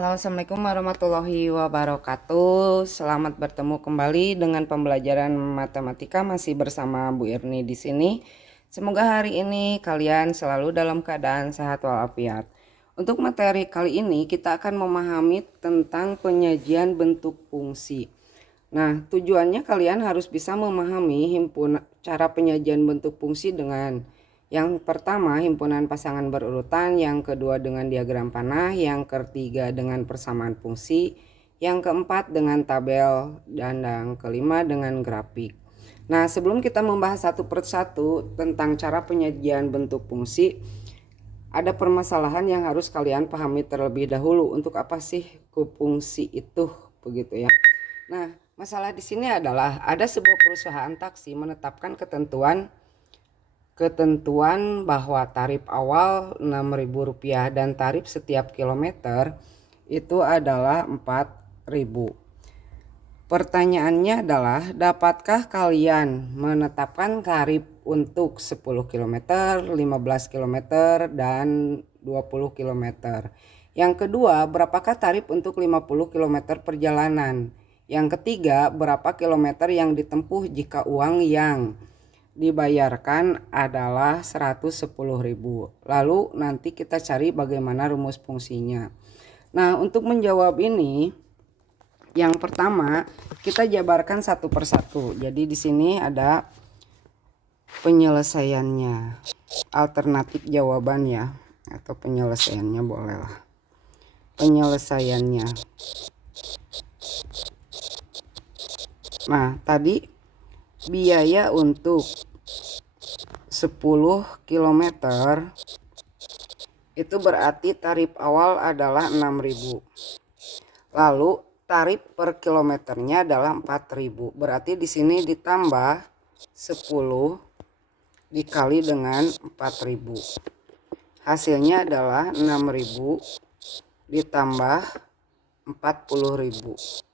Halo, Assalamualaikum warahmatullahi wabarakatuh. Selamat bertemu kembali dengan pembelajaran matematika masih bersama Bu Irni di sini. Semoga hari ini kalian selalu dalam keadaan sehat walafiat. Untuk materi kali ini kita akan memahami tentang penyajian bentuk fungsi. Nah, tujuannya kalian harus bisa memahami cara penyajian bentuk fungsi dengan yang pertama, himpunan pasangan berurutan, yang kedua dengan diagram panah, yang ketiga dengan persamaan fungsi, yang keempat dengan tabel, dan yang kelima dengan grafik. Nah, sebelum kita membahas satu persatu tentang cara penyajian bentuk fungsi, ada permasalahan yang harus kalian pahami terlebih dahulu. Untuk apa sih fungsi itu, begitu ya. Nah, masalah di sini adalah ada sebuah perusahaan taksi menetapkan ketentuan bahwa tarif awal Rp6.000 dan tarif setiap kilometer itu adalah Rp4.000. Pertanyaannya adalah, dapatkah kalian menetapkan tarif untuk 10 km, 15 km, dan 20 km? Yang kedua, berapakah tarif untuk 50 km perjalanan? Yang ketiga, berapa kilometer yang ditempuh jika uang yang dibayarkan adalah 110.000. Lalu nanti kita cari bagaimana rumus fungsinya. Nah, untuk menjawab ini, yang pertama kita jabarkan satu persatu. Jadi di sini ada penyelesaiannya, alternatif jawaban ya, atau penyelesaiannya bolehlah. Penyelesaiannya. Nah, tadi biaya untuk 10 km itu berarti tarif awal adalah 6.000. Lalu tarif per kilometernya adalah 4.000. Berarti di sini ditambah 10 dikali dengan 4.000. Hasilnya adalah 6.000 ditambah 40.000.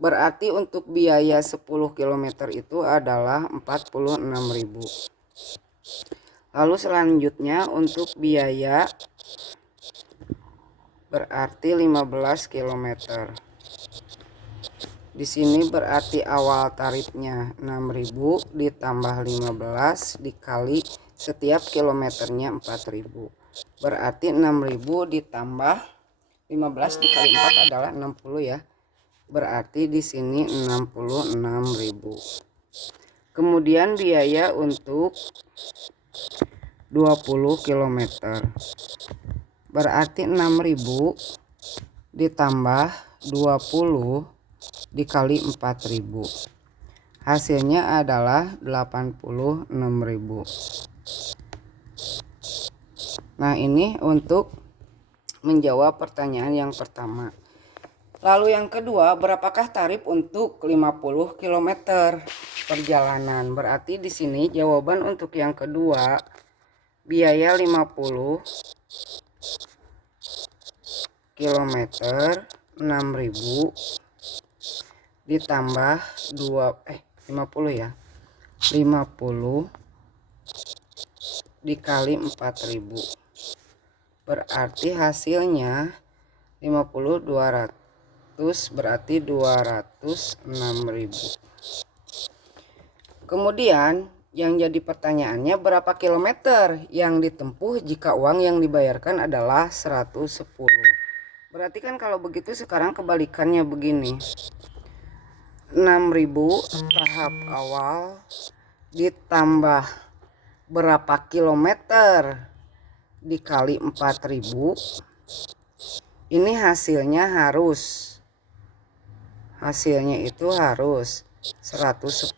Berarti untuk biaya 10 km itu adalah 46.000. Lalu selanjutnya untuk biaya berarti 15 km. Di sini berarti awal tarifnya 6.000 ditambah 15 dikali setiap kilometernya 4.000. Berarti 6.000 ditambah 15 dikali 4 adalah 60 ya. Berarti di sini 66.000. Kemudian biaya untuk 20 km. Berarti 6.000 ditambah 20 dikali 4.000. Hasilnya adalah 86.000. Nah, ini untuk menjawab pertanyaan yang pertama. Lalu yang kedua, berapakah tarif untuk 50 km perjalanan? Berarti di sini jawaban untuk yang kedua, biaya 50 km 6.000 ditambah 50 ya. 50 dikali 4.000. Berarti hasilnya 50 200 berarti 206.000. Kemudian yang jadi pertanyaannya, berapa kilometer yang ditempuh jika uang yang dibayarkan adalah 110. Berarti kan kalau begitu sekarang kebalikannya begini. 6.000 tahap awal ditambah berapa kilometer dikali 4.000. Ini hasilnya itu harus 110.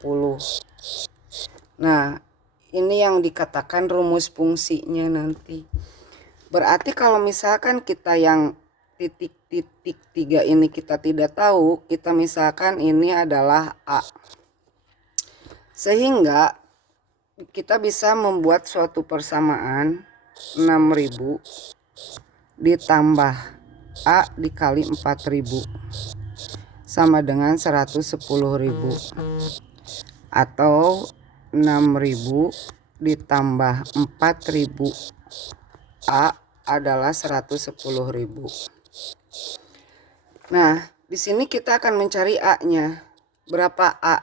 Nah, ini yang dikatakan rumus fungsinya nanti. Berarti kalau misalkan kita yang titik-titik 3 ini kita tidak tahu, kita misalkan ini adalah A. Sehingga kita bisa membuat suatu persamaan 6.000 ditambah A dikali 4.000 sama dengan 110.000, atau 6.000 ditambah 4.000 A adalah 110.000. Nah, di sini kita akan mencari A-nya. Berapa A?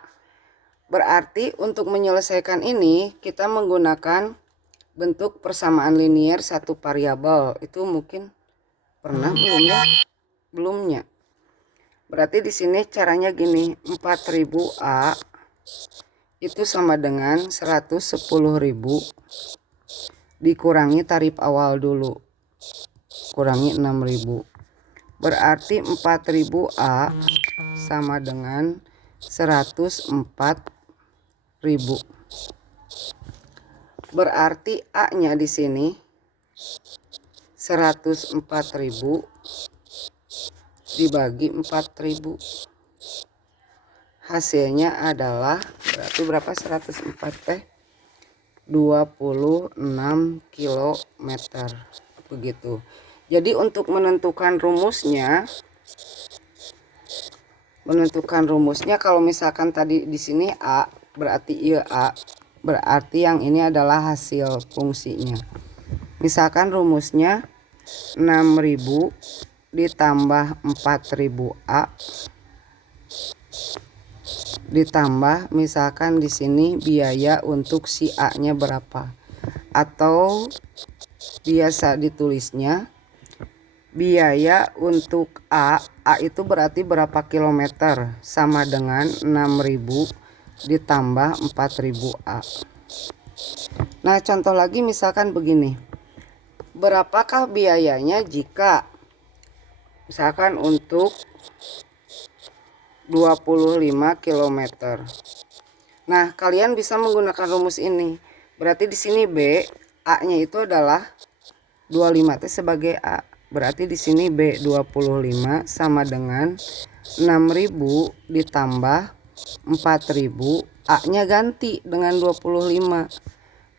Berarti untuk menyelesaikan ini kita menggunakan bentuk persamaan linier satu variabel. Itu mungkin pernah belum ya? Belumnya. Berarti di sini caranya gini, 4.000 A itu sama dengan 110.000 dikurangi tarif awal dulu. Kurangi 6.000. Berarti 4.000 A sama dengan 104.000. Berarti A-nya di sini 104.000 dibagi 4.000. Hasilnya adalah berarti berapa? 104 teh 26 km. Begitu. Jadi untuk menentukan rumusnya kalau misalkan tadi di sini A, berarti iya A, berarti yang ini adalah hasil fungsinya. Misalkan rumusnya 6.000 ditambah 4.000 A ditambah misalkan di sini biaya untuk si A-nya berapa, atau biasa ditulisnya biaya untuk A itu berarti berapa kilometer, sama dengan 6.000 ditambah 4.000 A. Nah, contoh lagi misalkan begini. Berapakah biayanya jika misalkan untuk 25 km. Nah, kalian bisa menggunakan rumus ini. Berarti di sini B, A-nya itu adalah 25 T sebagai A. Berarti di sini B 25 sama dengan 6.000 ditambah 4.000, A-nya ganti dengan 25.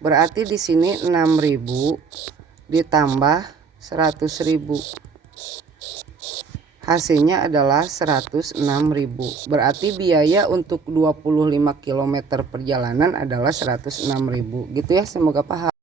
Berarti di sini 6.000 ditambah 100.000. Hasilnya adalah 106.000. Berarti biaya untuk 25 km perjalanan adalah 106.000. Gitu ya, semoga paham.